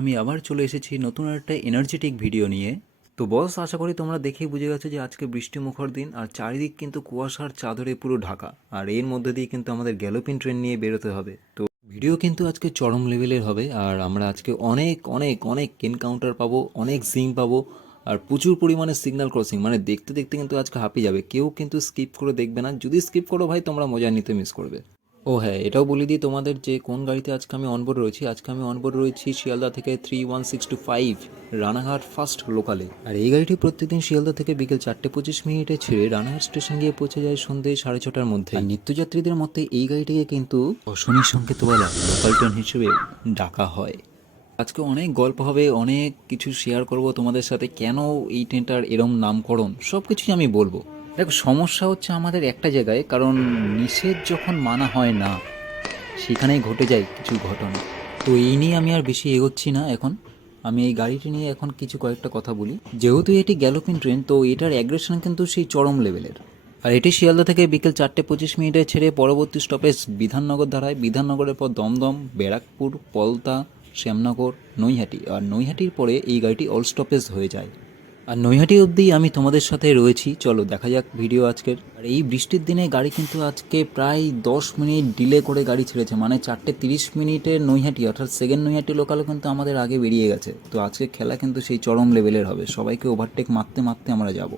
আমি আবার চলে এসেছি নতুন একটা এনার্জেটিক ভিডিও নিয়ে। তো বস, আশা করি তোমরা দেখেই বুঝে গেছো যে আজকে বৃষ্টিমুখর দিন আর চারিদিক কিন্তু কুয়াশার চাদরে পুরো ঢাকা। আর এর মধ্যে দিয়ে কিন্তু আমাদের গ্যালোপিং ট্রেন নিয়ে বেরোতে হবে। তো ভিডিও কিন্তু আজকে চরম লেভেলের হবে আর আমরা আজকে অনেক অনেক অনেক এনকাউন্টার পাবো, অনেক সিং পাবো আর প্রচুর পরিমাণে সিগন্যাল ক্রসিং। মানে দেখতে দেখতে কিন্তু আজকে হাঁপিয়ে যাবে। কেউ কিন্তু স্কিপ করে দেখবে না, যদি স্কিপ করো ভাই তোমরা মজা নিতে মিস করবে। ও হ্যাঁ, এটাও বলে দিই তোমাদের যে কোন গাড়িতে আজকে আমি অনবোর্ড রয়েছি। আজকে আমি অনবোর্ড রয়েছি শিয়ালদা থেকে 31625 রানাঘাট ফাস্ট লোকালে। আর এই গাড়িটি প্রত্যেকদিন শিয়ালদা থেকে বিকেল 4:25 ছেড়ে রানাঘাট স্টেশন গিয়ে পৌঁছে যায় সন্ধ্যে 6:30টার মধ্যে। আর নিত্যযাত্রীদের মধ্যে এই গাড়িটিকে কিন্তু অশনি সংকেতওয়ালা লোকাল ট্রেন হিসেবে ডাকা হয়। আজকে অনেক গল্প হবে, অনেক কিছু শেয়ার করব তোমাদের সাথে, কেন এই ট্রেনটার এরম নামকরণ সব কিছুই আমি বলবো। দেখো, সমস্যা হচ্ছে আমাদের একটা জায়গায়, কারণ নিষেধ যখন মানা হয় না সেখানেই ঘটে যায় কিছু ঘটনা। তো এই নিয়ে আমি আর বেশি এগোচ্ছি না এখন। আমি এই গাড়িটি নিয়ে এখন কয়েকটা কথা বলি। যেহেতু এটি গ্যালোপিং ট্রেন, তো এটার অ্যাগ্রেশন কিন্তু সেই চরম লেভেলের। আর এটি শিয়ালদা থেকে বিকেল 4:25 ছেড়ে পরবর্তী স্টপেজ বিধাননগর দাঁড়ায়। বিধাননগরের পর দমদম, ব্যারাকপুর, পলতা, শ্যামনগর, নৈহাটি। আর নৈহাটির পরে এই গাড়িটি অল স্টপেজ হয়ে যায়। আর নৈহাটি অবধি আমি তোমাদের সাথে রয়েছি। চলো দেখা যাক ভিডিও আজকের। আর এই বৃষ্টির দিনে গাড়ি কিন্তু আজকে প্রায় 10 মিনিট ডিলে করে গাড়ি ছেড়েছে, মানে 4:30 নৈহাটি, অর্থাৎ সেকেন্ড নৈহাটি লোকালও কিন্তু আমাদের আগে বেরিয়ে গেছে। তো আজকে খেলা কিন্তু সেই চরম লেভেলের হবে, সবাইকে ওভারটেক মারতে মারতে আমরা যাব।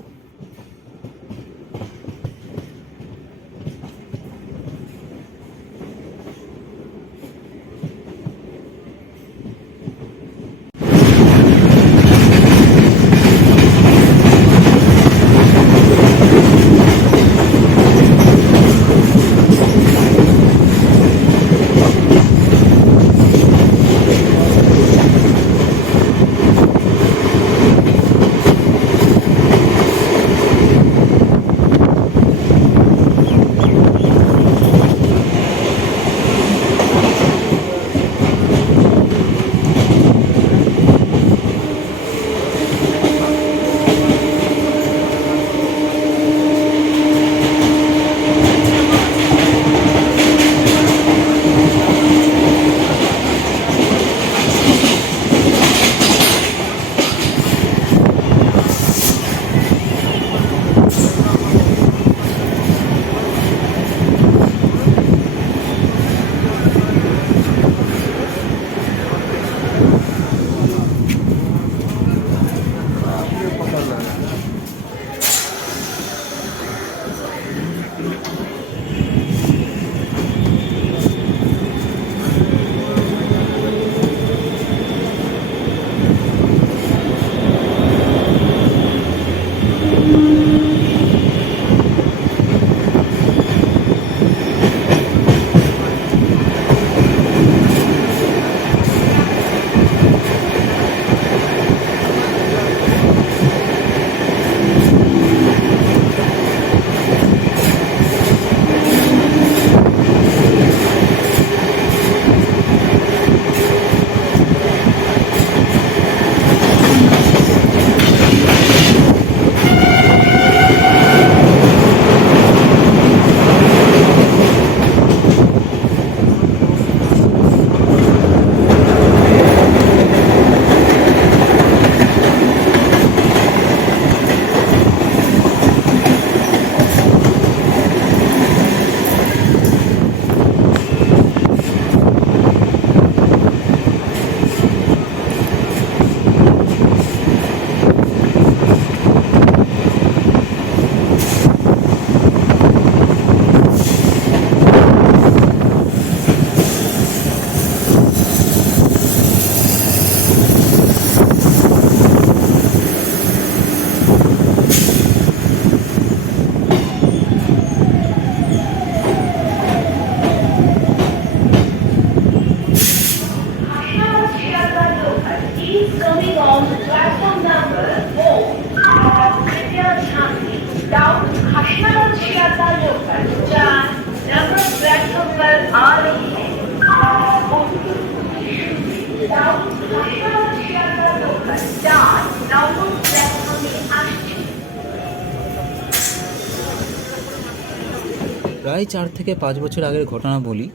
প্রায় 4 থেকে 5 বছর আগের ঘটনা বলি।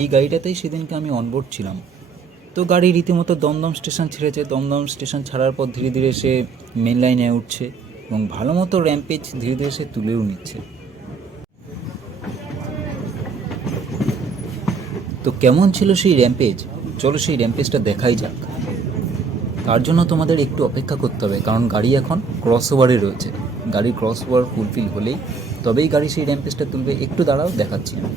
এই গাড়িটাতেই সেদিনকে আমি অনবোর্ড ছিলাম। তো গাড়ি রীতিমতো দমদম স্টেশন ছেড়েছে। দমদম স্টেশন ছাড়ার পর ধীরে ধীরে সে মেন লাইনে উঠছে এবং ভালো মতো র্যাম্পেজ ধীরে ধীরে সে তুলেও নিচ্ছে। তো কেমন ছিল সেই র্যাম্পেজ, চলো সেই র্যাম্পেজটা দেখাই যাক। তার জন্য তোমাদের একটু অপেক্ষা করতে হবে, কারণ গাড়ি এখন ক্রস ওভারে রয়েছে। গাড়ি ক্রস ওভার ফুলফিল হলেই তবেই গাড়ি সেই র্যাম্পেজটা তুলবে। একটু দাঁড়াও, দেখাচ্ছি আমি।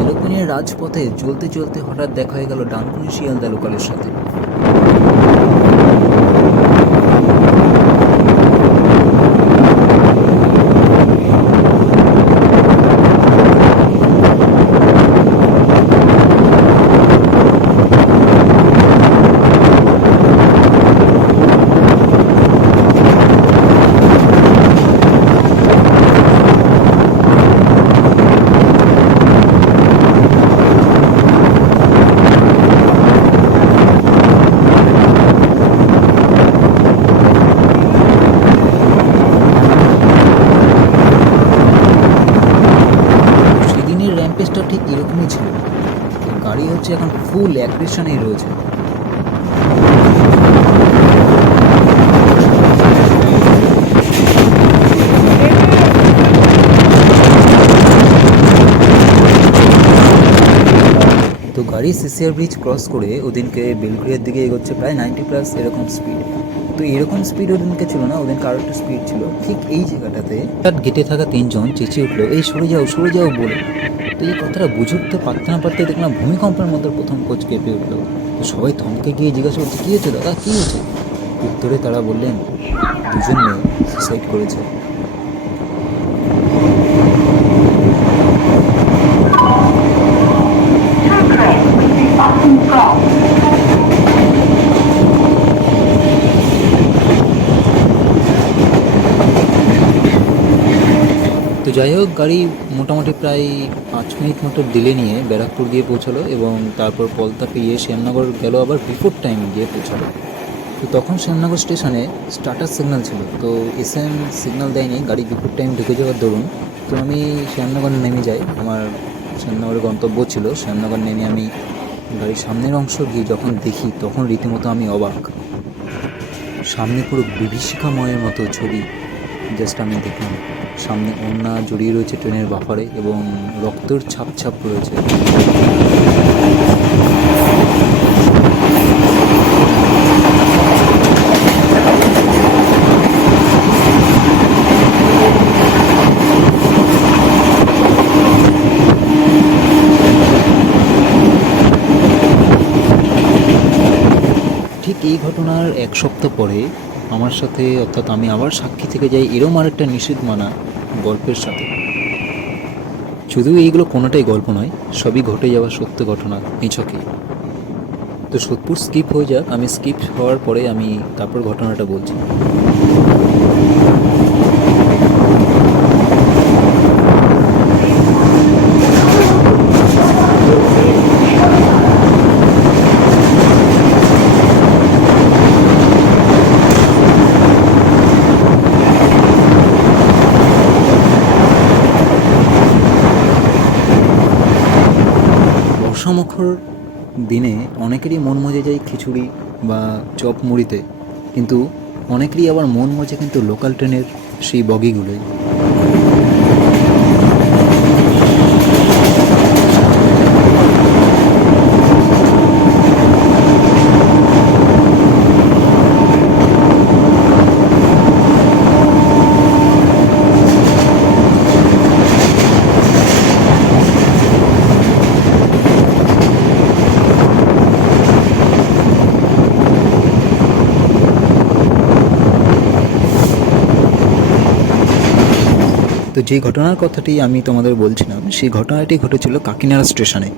এরোপ্লেনের রাজপথে চলতে চলতে হঠাৎ দেখা হয়ে গেল ডানকুনি শিয়ালদা লোকালের সাথে। র্যাম্পেজটা ঠিক এরকমই ছিল। গাড়ি হচ্ছে এখন ফুল অ্যাগ্রেশনেই রয়েছে। তো গাড়ি সিসিআর ব্রিজ ক্রস করে ওদিনকে বেলঘরিয়ার দিকে এগোচ্ছে প্রায় 90+ এরকম স্পিড। তো এরকম স্পিড ওদিনকে ছিল না, ওদিনকে আরও একটু স্পিড ছিল। ঠিক এই জায়গাটাতে গেটে থাকা 3জন চেঁচিয়ে উঠলো, এই সরে যাও বলে। তো এই কথাটা বুঝে উঠতে পারতে না পারতে দেখলাম ভূমিকম্পের মতো প্রথম কোচ কেঁপে উঠলো। তো সবাই থমকে গিয়ে জিজ্ঞাসা করছে, কী হয়েছে দাদা, কী হয়েছে? উত্তরে তারা বললেন, দুজন মেয়ে সুসাইড করেছে। তো যাই হোক, গাড়ি মোটামুটি প্রায় 5 মিনিট মতো ডিলে নিয়ে ব্যারাকপুর গিয়ে পৌঁছালো এবং তারপর পলতা পেরিয়ে শ্যামনগর গেল, আবার বিফোর টাইম গিয়ে পৌঁছালো। তো তখন শ্যামনগর স্টেশনে স্টার্টার সিগন্যাল ছিল, তো এসএম সিগন্যাল দেয়নি, গাড়ি বিফোর টাইম ঢুকে যাওয়ার দরুন। তো আমি শ্যামনগর নেমে যাই, আমার শ্যামনগরের গন্তব্য ছিল। শ্যামনগর নেমে আমি গাড়ির সামনের অংশ গিয়ে যখন দেখি, তখন রীতিমতো আমি অবাক। সামনে পুরো বিভীষিকাময়ের মতো ছবি জাস্ট আমি দেখলাম। সামনে ওড়না জড়িয়ে রয়েছে ট্রেনের বাফারে এবং রক্তের ছাপ ছাপ রয়েছে। ঠিক এই ঘটনার 1 সপ্তাহ পরে আমার সাথে, অর্থাৎ আমি আবার সাক্ষী থেকে যাই এরম আরেকটা নিষেধ মানা গল্পের সাথে। যদিও এইগুলো কোনোটাই গল্প নয়, সবই ঘটে যাওয়া সত্য ঘটনা নিছকে। তো সোদপুর স্কিপ হয়ে যাক, আমি স্কিপ হওয়ার পরে আমি তারপর ঘটনাটা বলছি। বর্ষামুখর দিনে অনেকেরই মন মজে যায় খিচুড়ি বা চপ মুড়িতে, কিন্তু অনেকেরই আবার মন মজে কিন্তু লোকাল ট্রেনের সেই বগিগুলোই। তো যে ঘটনার কথাটি আমি তোমাদের বলছিলাম, সেই ঘটনাটি ঘটেছিল কাকিনাড়া স্টেশনে।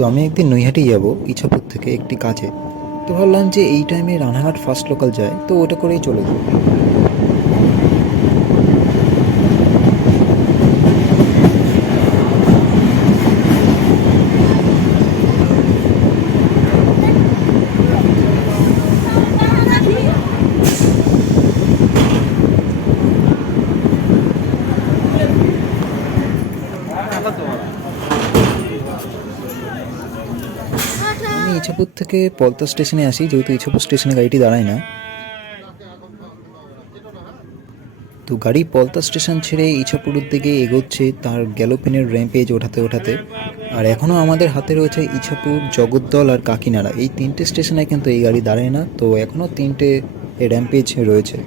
তো আমি একদিন নৈহাটি যাব ইছাপুর থেকে একটি কাজে, তো ভাবলাম যে এই টাইমে রানাঘাট ফার্স্ট লোকাল যায়, তো ওটা করেই চলে যাবো। আমি ইছাপুর থেকে পলতা স্টেশনে আসি, যেহেতু ইছাপুর স্টেশনে গাড়িটি দাঁড়ায় না। তো গাড়ি পলতা স্টেশন ছেড়ে ইছাপুরের দিকে এগোচ্ছে তার গ্যালোপিনের র্যাম্পেজ ওঠাতে ওঠাতে। আর এখনও আমাদের হাতে রয়েছে ইছাপুর, জগদ্দল আর কাকিনাড়া, এই তিনটে স্টেশনে কিন্তু এই গাড়ি দাঁড়ায় না, তো এখনও তিনটে র্যাম্পেজ রয়েছে।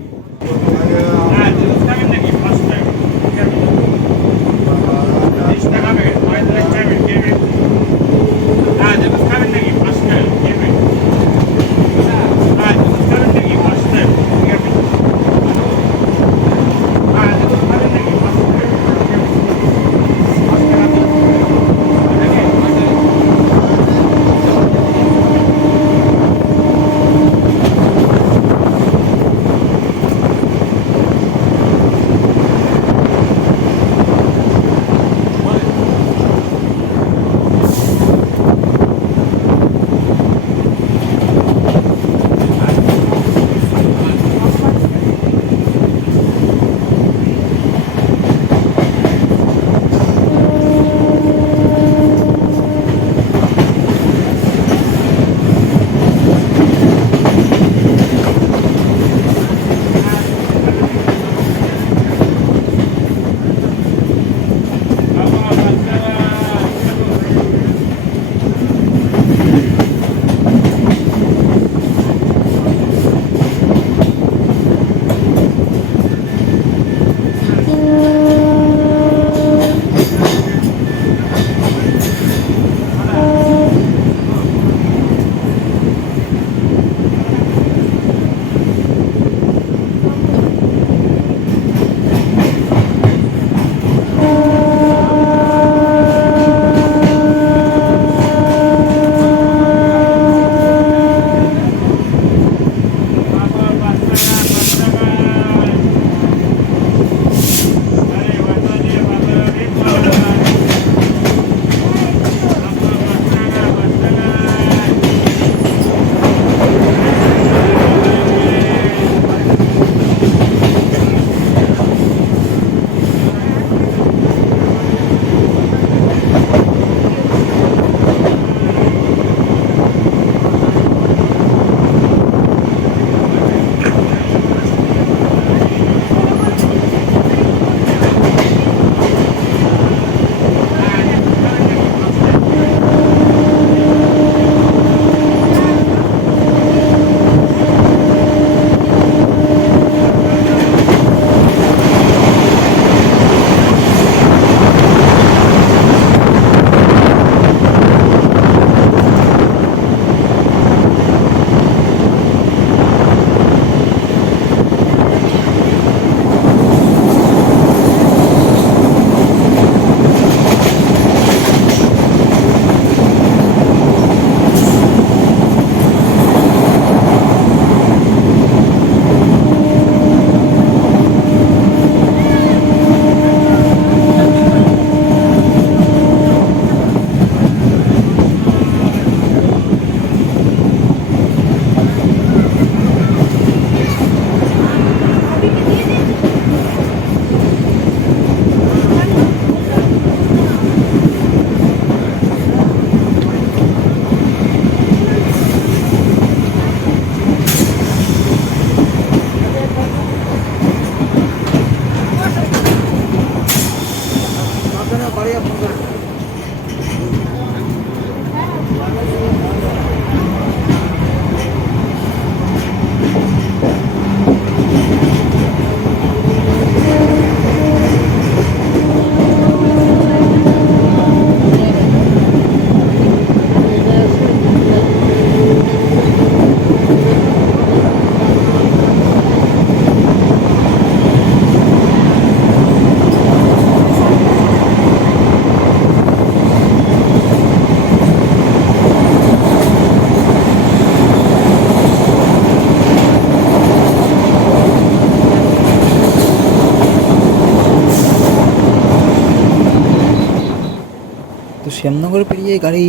শ্যামনগর পেরিয়ে গাড়ি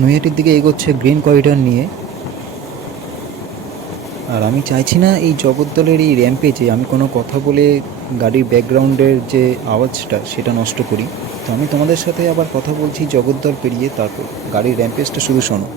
নৈহাটির দিকে এগোচ্ছে গ্রিন করিডর নিয়ে। আর আমি চাইছি না এই জগদ্দলের এই র্যাম্পেজে আমি কোনো কথা বলে গাড়ির ব্যাকগ্রাউন্ডের যে আওয়াজটা সেটা নষ্ট করি। তো আমি তোমাদের সাথে আবার কথা বলছি জগদ্দল পেরিয়ে, তারপর গাড়ির র্যাম্পেজটা শুধু শোনো।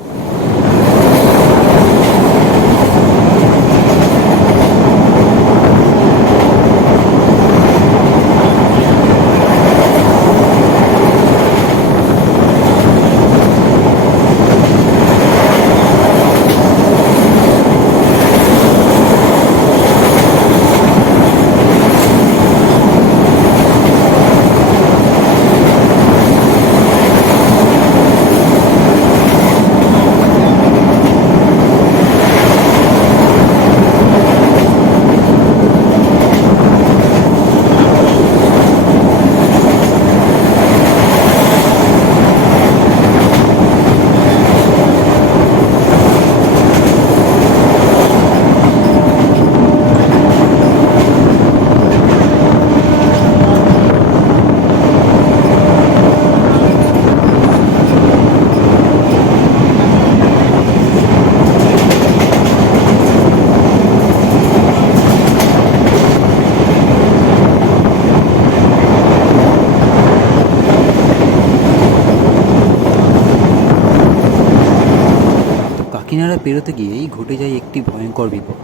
কাকিনাড়া পেরোতে গিয়েই ঘটে যায় একটি ভয়ঙ্কর বিপদ।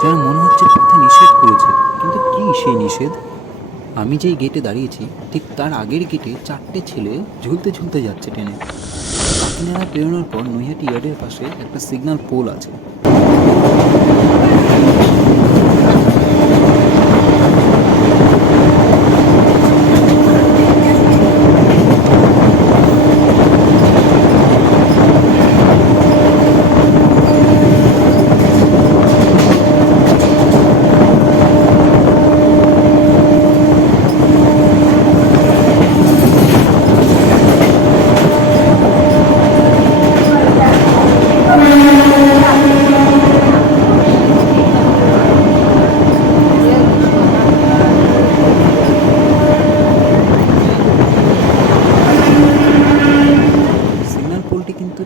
যেন মনে হচ্ছে পথে নিষেধ করেছে, কিন্তু কি সেই নিষেধ? আমি যেই গেটে দাঁড়িয়েছি ঠিক তার আগের গেটে 4টে ছেলে ঝুলতে ঝুলতে যাচ্ছে ট্রেনে। কাকিনাড়া পেরোনোর পর নৈহাটি ইয়ার্ডের পাশে একটা সিগন্যাল পোল আছে।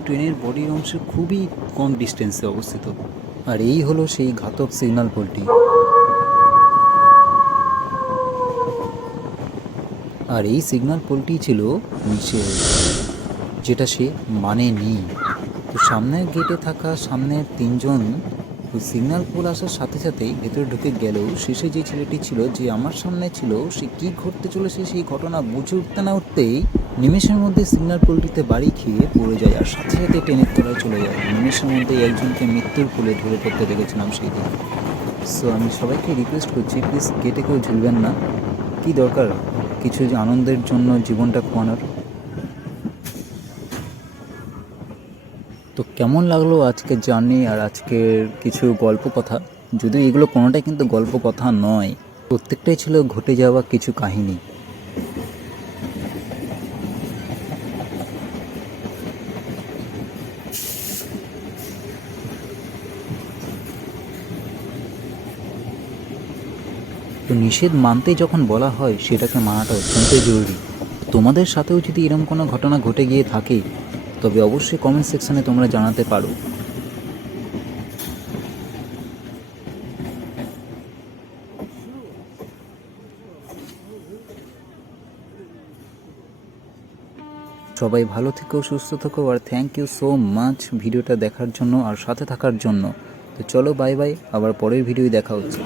ট্রেনের বডির অংশে খুবই কম ডিস্টেন্সে অবস্থিত। আর এই হলো সেই ঘাতক সিগন্যাল পোলটি। আর এই সিগন্যাল পোলটি ছিল নিচে, যেটা সে মানেনি। তো সামনের গেটে থাকা সামনের 3জন ওই সিগন্যাল পোল আসার সাথে সাথেই ভেতরে ঢুকে গেলেও শেষে যে ছেলেটি ছিল, যে আমার সামনে ছিল, সে কী ঘটতে চলেছে সেই ঘটনা বুঝে উঠতে না উঠতেই নিমেষের মধ্যে সিগন্যাল পোলটিতে বাড়ি খেয়ে পড়ে যায় আর সাথে সাথে ট্রেনের তলায় চলে যায়। নিমেষের মধ্যে একজনকে মৃত্যুর কোলে ধরে পড়তে দেখেছিলাম সেই দিন। সো আমি সবাইকে রিকোয়েস্ট করছি, প্লিজ গেটে কেউ ঝুলবেন না। কী দরকার কিছু আনন্দের জন্য জীবনটা খোয়ানোর? তো কেমন লাগলো আজকের জার্নি আর আজকের কিছু গল্প কথা? যদিও এগুলো কোনোটাই কিন্তু গল্প কথা নয়, প্রত্যেকটাই ছিল ঘটে যাওয়া কিছু কাহিনী। তো নিষেধ মানতে যখন বলা হয় সেটাকে মানাটা অত্যন্ত জরুরি। তোমাদের সাথেও যদি এরকম কোনো ঘটনা ঘটে গিয়ে থাকে তবে অবশ্যই কমেন্ট সেকশানে তোমরা জানাতে পারো। সবাই ভালো থেকো, সুস্থ থেকো, আর থ্যাংক ইউ সো মাচ ভিডিওটা দেখার জন্য আর সাথে থাকার জন্য। তো চলো বাই বাই, আবার পরের ভিডিওয় দেখা হচ্ছে।